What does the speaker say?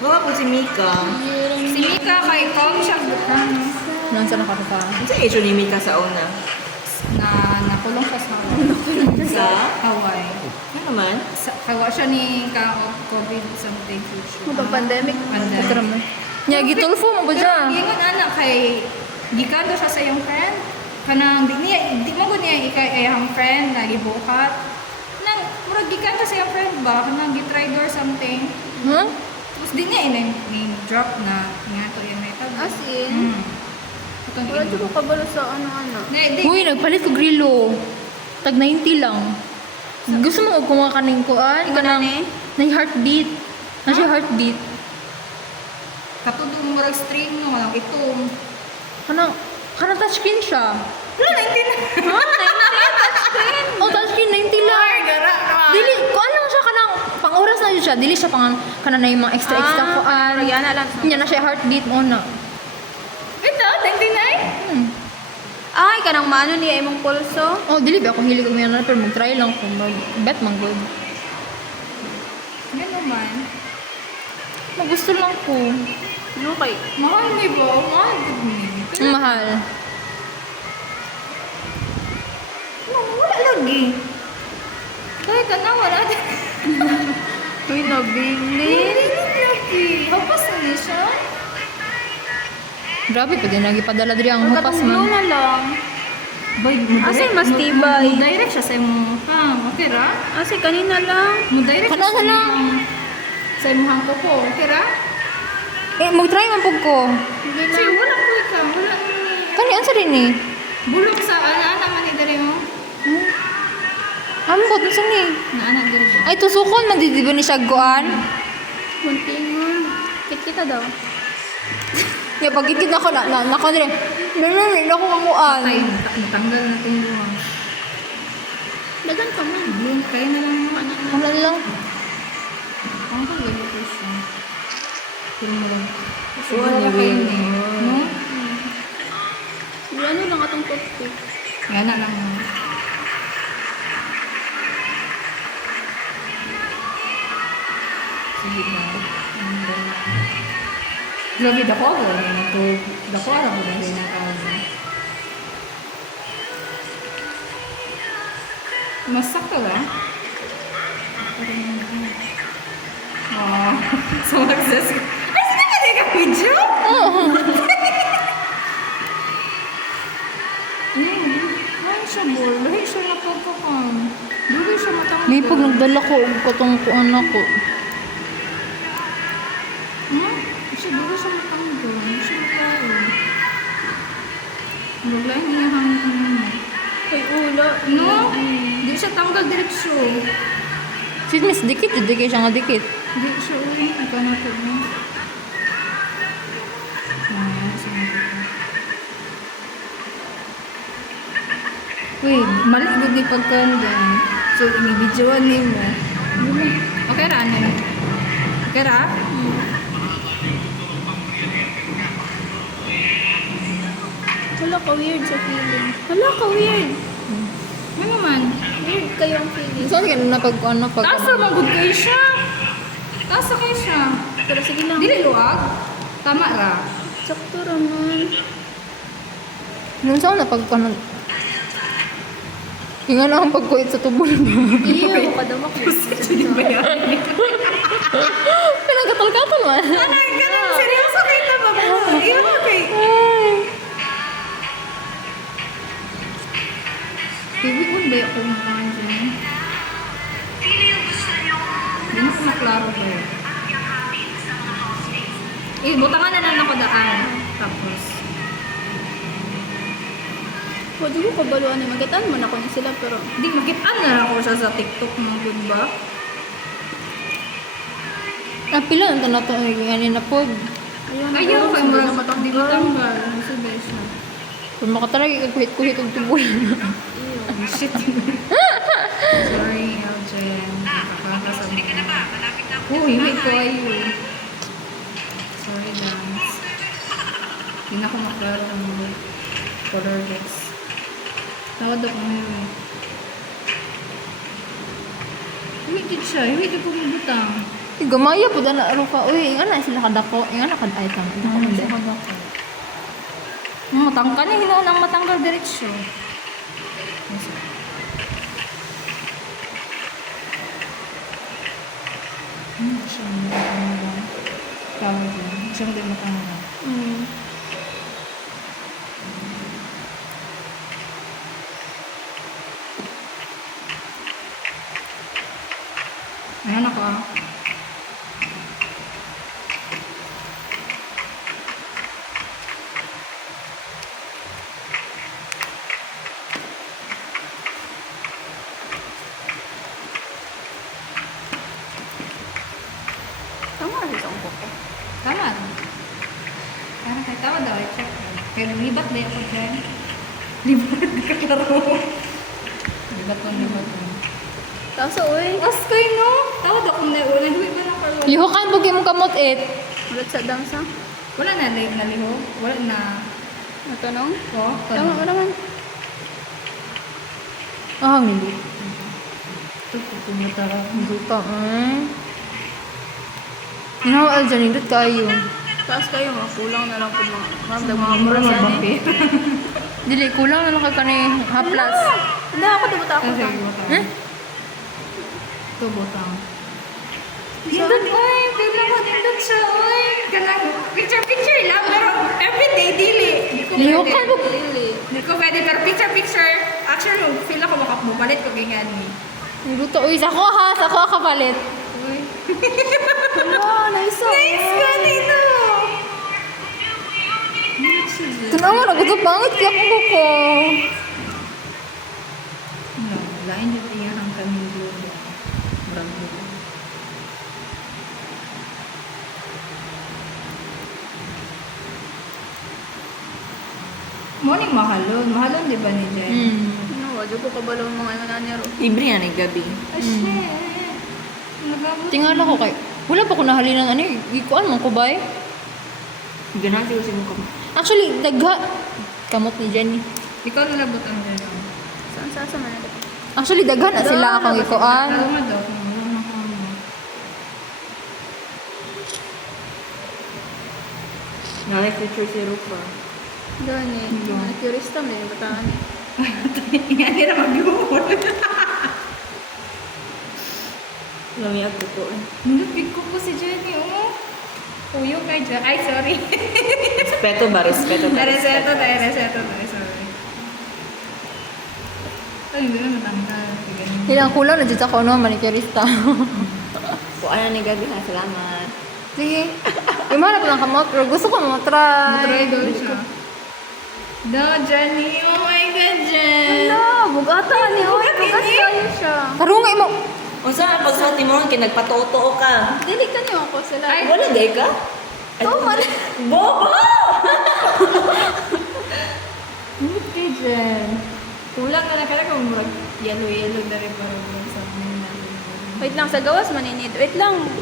Mga po si Mika. Si Mika kay Tom siya Nang sa nakakapa. Sa age ni Mika sa una. na nakulong siya sa Sa? Hawaii. Ano naman? Kawa siya ni COVID something future. Pandemic. Pandemic. Ito naman. Nya, gitulfo mo ba dyan? Ingon anak kay gikan do siya sa iyong friend. Kanang di mo gud niya ikay ayang friend na gibuhat. Nang murag gikan ka sa iyong friend ba kanang gitry or something. Huh? Tapos di niya in drop na nga to yung may tag. As in? Itong Wala di ko kabalo sa ano-ano. Uy, nagpalit ko grillo. Tag 90 lang. Gusto mo kumuha ka ng kuan? Ikaw na ni? Na heartbeat. Na siya heartbeat. Katudong murag string no walang itong. Kanang touchscreen siya. Wala na itin. Ha? 90 touchscreen? Oh, touchscreen 90 lang. Gara. Dili, kuan lang siya kanang pang-oras na yun siya. Dili siya kanang na yung mga extra kuan. Yan na lang. Nya na siya heartbeat mo na. Ito, 99? Ay, kanang mano niya imong pulso. Oh, dili ba ako hilig ko na pero mag-try lang ko. Bet man good. Yan naman. Magusto lang ko. Ano kay? Mahal ni ba? Mahal ni. Ang mahal. Wala lagi. Kahit na wala din. Uy, nabili. Lagi. Hapas na niya siya. Grabe pa din nagipadala diri ang hupas Katong man. na lang. Bay, Asa mas tibay? Mo direct siya sa imong hang. Okay ra? Kasi kanina lang. Mo direct Kana siya na lang. sa imong hang ko po. Okay ra? Mag-try man pug ko. Hindi Kasi lang. wala ko ikaw. Wala ni. Kani ansa din ni? Bulog sa ana man ni diri mo. Ambot unsa ni? Na ana diri ba? Ay tusukon man di ba ni siya guan? Muntingon. Kita daw. Ya pagkikit na ko na ko dire. Meron na ko mamuan. Tay, natanggal na tong luha. Dagan ka man. Bloom kay na lang mo ana. Ano lang? Ang paggawa ko siya. Pero mo lang. Suwan ni Wayne. Wayne. No? Ano lang atong toothpick. Yan na lang. Sige na. Grabe, dako ako. Dako ako na rin ang kawan. Masak ka ba? Oh, so magsas. Ay, sino ka din ka video? Ay, siya bol. Ay, siya napagkakan. Dugay siya matanggal. May pag nagdala ko og katong kuan ako. Siya dugay siya matanggal. Siya magkaroon. Maglain niya hanggang mo. Kay ulo. No? Di siya tanggal direksyon. Si Miss dikit, dikit siya nga dikit. Di siya ulit. Ika na ito mo. Wait, malit good ni pagkandan. So, i-videoan ni mo. Okay ra, ano? Okay ra? Wala ka weird sa feeling. Wala ka weird. Ano man? Weird kayo ang feeling. Saan ka na pag ano pag Taas naman good kayo siya. Taas na kayo siya. Pero sige lang. Dili luwag. Tama ra. Sakto raman. Nung saan na pag ano Yung ano ang pagkuit sa tubo na ba? Iyo, kadama ko. Hindi ba yan? Pinagkatal-katal man. Ano yung ganun? Seryoso kayo na ba? Iyon mo kay... Baby, kung ba yung kumakaan dyan? Hindi na ko maklaro ba yun? Butangan na lang ako daan. Tapos... Wala ko kabaluan na magitan man ako niya sila pero Hindi, makitaan na lang ako siya sa TikTok ng good ba? Pila ang tanong to ngayon na po. Ayaw kay murag matang di matanggal. Kasi ba siya? Kung makatarag kuhit-kuhit ang tubo na. Shit. Sorry, Eljen. Nakakasa mo. Uy, wait ko ayo. Sorry, guys. Hindi na ako maklaro ng color box. Tawad ako ngayon. Humigit siya. Humigit po butang. Gamaya po na araw ka. Uy, nga na sila kadako. Nga na kad item. Matangkal niya, hinoon ang matangkal diretsyo. Tawag yun. Siyang din matangkal. Ayan ako ah. Tama na isang buko. Tama. Parang kay tama daw, i-check ko. Kaya lumibat na ako dyan. Libat ka klaro. Libat ko. Kaso, uy. As kayo no? Tawad ako na una. Huwag ba na karoon? Lihukan po mo kamot it. Ulit sa dansa. Wala na live na liho. Wala na. Matanong. Oh, Tama mo naman. Ah, hindi. Ito po pumatara. Hindi pa. Hinawal dyan, hindot kayo. Taas kayo, mga kulang na lang po mga Mga mura magbapit. Dili, kulang na lang ka ni haplas. Hindi ako, dibuta ako. Kasi butang. Eh? Ito butang. Dindot, oy! Bigla ko dindot siya, oy! Ganang picture lang, pero everyday, dili. Hindi ko Lihukan po. Hindi ko pwede, pero picture. Actually, yung feel ako makabubalit ko ganyan ni. Luto. Uy, sako ha. Sako ka palit. Uy. Wala, nice ako. Nice ka dito! Tanawa, nagagapangit kaya ko ko. No, lain yung iyahang kami dito. Bravo. Morning mahalon. Mahalon di ba ni Jen? Ano, wadyo ko kabalong mga ano na niya ro. Libre yan ay gabi. Ah, shit. Nagabot. Tingala ko kay... Wala pa ko nahalinan ano. Ikuan man ko ba eh? Ganasi ko sa mukha mo. Actually, dagha. Kamot ni Jenny. Ikaw nalabot ang Jen. Saan sa man na Actually, dagha na sila akong ikuan. Tama daw. Wala na kami. Nalay-picture si Rupa. Doon eh. Mga curista may bataan eh. Nga nila mag-iword. Lamiyag ko po eh. Nilupig ko si Jenny, oh. Uyo kay Jen. Ay, sorry. Respeto ba? Respeto ba? Reseto tayo, sorry. Ay, hindi na matanggal. Ganyan. Ilang kulang na dito ako no, manicurista. Kuan na ni gabi ha. Salamat. Sige. Yung mga na lang kamot, pero gusto ko matry. Matry daw siya. No, Jenny. Oh my God, Jen. Hala, bugata ni Oy. Bugat Bugat ini. kayo siya. Karungay mo. Unsa ang pagsuot mo kay nagpatuo-tuo ka? Dili ka niyo ako sila. Ay, Wala gay ka? Oh, man. Boba! Okay, Jen. Kulang na kaya kung murag yellow na rin parang sa mga natin. Wait lang, sa gawas maninid. Wait lang.